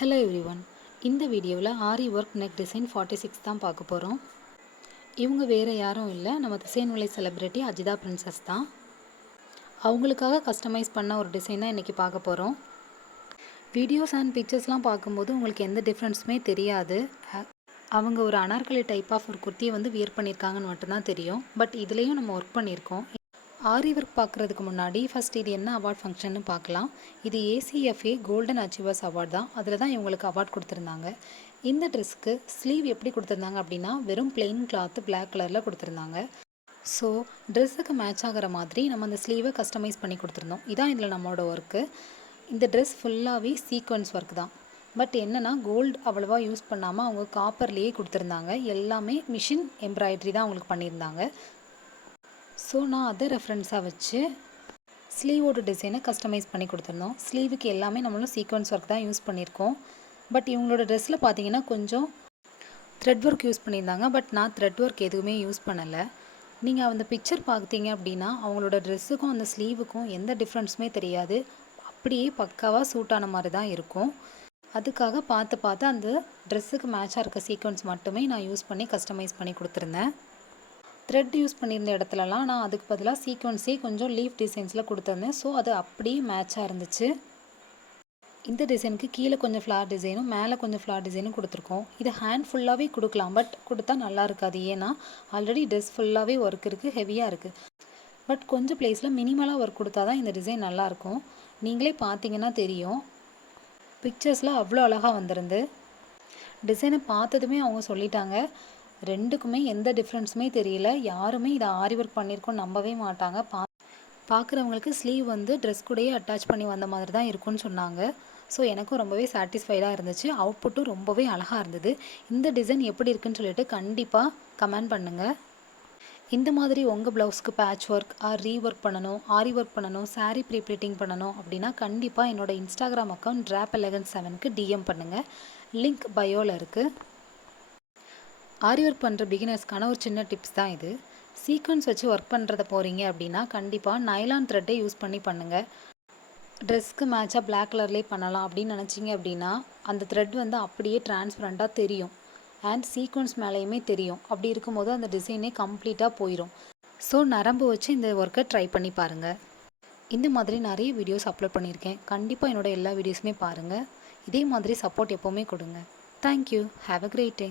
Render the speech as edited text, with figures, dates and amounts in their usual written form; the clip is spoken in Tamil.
Hello everyone. இந்த வீடியோவில் ஆரி ஒர்க் நெக் டிசைன் 46 தான் பார்க்க போகிறோம். இவங்க வேறு யாரும் இல்லை, நம்ம திசையன்விலை செலிப்ரிட்டி அஜிதா பிரின்சஸ் தான். அவங்களுக்காக கஸ்டமைஸ் பண்ண ஒரு டிசைன் தான் இன்றைக்கி பார்க்க போகிறோம். வீடியோஸ் அண்ட் பிக்சர்ஸ்லாம் பார்க்கும்போது உங்களுக்கு எந்த டிஃப்ரென்ஸுமே தெரியாது. அவங்க ஒரு அனார்கலி டைப் ஆஃப் ஒரு குர்த்தியை வியர் பண்ணியிருக்காங்கன்னு மட்டும்தான் தெரியும். பட் இதுலேயும் நம்ம ஒர்க் பண்ணியிருக்கோம். ஆரி ஒர்க் பார்க்குறதுக்கு முன்னாடி ஃபஸ்ட் இது என்ன அவார்ட் ஃபங்க்ஷன்னு பார்க்கலாம். இது ACFA கோல்டன் அச்சீவர்ஸ் அவார்ட் தான். அதில் தான் இவங்களுக்கு அவார்ட் கொடுத்துருந்தாங்க. இந்த ட்ரெஸ்க்கு ஸ்லீவ் எப்படி கொடுத்துருந்தாங்க அப்படின்னா வெறும் பிளெயின் கிளாத்து பிளாக் கலரில் கொடுத்துருந்தாங்க. ஸோ ட்ரெஸ்ஸுக்கு மேட்ச் ஆகிற மாதிரி நம்ம அந்த ஸ்லீவை கஸ்டமைஸ் பண்ணி கொடுத்துருந்தோம். இதான் இதில் நம்மளோட ஒர்க்கு. இந்த ட்ரெஸ் ஃபுல்லாகவே சீக்வன்ஸ் ஒர்க் தான். பட் என்னென்னா கோல்டு அவ்வளோவா யூஸ் பண்ணாமல் அவங்க காப்பர்லேயே கொடுத்துருந்தாங்க. எல்லாமே மிஷின் எம்ப்ராய்டரி தான் அவங்களுக்கு பண்ணியிருந்தாங்க. ஸோ நான் அதை ரெஃபரன்ஸாக வச்சு ஸ்லீவோட டிசைனை கஸ்டமைஸ் பண்ணி கொடுத்துருந்தோம். ஸ்லீவுக்கு எல்லாமே நம்மளும் சீக்வன்ஸ் ஒர்க் தான் யூஸ் பண்ணியிருக்கோம். பட் இவங்களோட ட்ரெஸ்ஸில் பார்த்தீங்கன்னா கொஞ்சம் த்ரெட் ஒர்க் யூஸ் பண்ணியிருந்தாங்க. பட் நான் த்ரெட் ஒர்க் எதுவுமே யூஸ் பண்ணலை. நீங்கள் அந்த பிக்சர் பார்த்தீங்க அப்படின்னா அவங்களோட ட்ரெஸ்ஸுக்கும் அந்த ஸ்லீவுக்கும் எந்த டிஃப்ரென்ஸுமே தெரியாது. அப்படியே பக்காவாக சூட்டான மாதிரி தான் இருக்கும். அதுக்காக பார்த்து அந்த ட்ரெஸ்ஸுக்கு மேட்சாக இருக்க சீக்வன்ஸ் மட்டுமே நான் யூஸ் பண்ணி கஸ்டமைஸ் பண்ணி கொடுத்துருந்தேன். த்ரெட் யூஸ் பண்ணியிருந்த இடத்துலலாம் நான் அதுக்கு பதிலாக சீக்வன்ஸே கொஞ்சம் லீஃப் டிசைன்ஸில் கொடுத்துருந்தேன். ஸோ அது அப்படியே மேட்சாக இருந்துச்சு. இந்த டிசைனுக்கு கீழே கொஞ்சம் ஃப்ளார் டிசைனும் மேலே கொஞ்சம் ஃப்ளார் டிசைனும் கொடுத்துருக்கோம். இது ஹேண்ட் ஃபுல்லாகவே கொடுக்கலாம். பட் கொடுத்தா நல்லா இருக்காது. ஏன்னா ஆல்ரெடி ட்ரெஸ் ஃபுல்லாகவே ஒர்க் இருக்குது, ஹெவியாக இருக்குது. பட் கொஞ்சம் பிளேஸில் மினிமலாக ஒர்க் கொடுத்தா தான் இந்த டிசைன் நல்லாயிருக்கும். நீங்களே பார்த்தீங்கன்னா தெரியும், பிக்சர்ஸில் அவ்வளோ அழகாக வந்திருந்து. டிசைனை பார்த்ததுமே அவங்க சொல்லிட்டாங்க, ரெண்டுக்குமே எந்த டிஃப்ரென்ஸுமே தெரியல. யாருமே இதை ஆரி ஒர்க் பண்ணியிருக்கோன்னு நம்பவே மாட்டாங்க. பார்க்குறவங்களுக்கு ஸ்லீவ் ட்ரெஸ் கூடயே அட்டாச் பண்ணி வந்த மாதிரி தான் இருக்குன்னு சொன்னாங்க. ஸோ எனக்கும் ரொம்பவே சாட்டிஸ்ஃபைடாக இருந்துச்சு. அவுட்புட்டும் ரொம்பவே அழகாக இருந்தது. இந்த டிசைன் எப்படி இருக்குன்னு சொல்லிட்டு கண்டிப்பாக கமெண்ட் பண்ணுங்கள். இந்த மாதிரி உங்கள் ப்ளவுஸ்க்கு பேட்ச் ஒர்க் ரீஒர்க் பண்ணணும், ஆரி ஒர்க் பண்ணணும், சாரீ ப்ரீப்ளீட்டிங் பண்ணணும் அப்படின்னா கண்டிப்பாக என்னோடய இன்ஸ்டாகிராம் அக்கௌண்ட் drapelegance7க்கு DM பண்ணுங்கள். லிங்க் பயோவில் இருக்குது. ஆரி ஒர்க் பண்ணுற பிகினர்ஸ்க்கான ஒரு சின்ன டிப்ஸ் தான் இது. சீக்வன்ஸ் வச்சு ஒர்க் பண்ணுறத போகிறீங்க அப்படின்னா கண்டிப்பாக நைலான் த்ரெட்டை யூஸ் பண்ணி பண்ணுங்கள். ட்ரெஸ்க்கு மேட்சாக பிளாக் கலர்லேயே பண்ணலாம் அப்படின்னு நினச்சிங்க அப்படின்னா அந்த த்ரெட் அப்படியே டிரான்ஸ்பரண்ட்டாக தெரியும். அண்ட் சீக்வன்ஸ் மேலேயுமே தெரியும். அப்படி இருக்கும்போது அந்த டிசைனே கம்ப்ளீட்டாக போயிடும். ஸோ நரம்பு வச்சு இந்த ஒர்க்கை ட்ரை பண்ணி பாருங்கள். இந்த மாதிரி நிறைய வீடியோஸ் அப்லோட் பண்ணியிருக்கேன். கண்டிப்பாக என்னோடய எல்லா வீடியோஸுமே பாருங்கள். இதே மாதிரி சப்போர்ட் எப்போவுமே கொடுங்க. Thank you. Have a great day.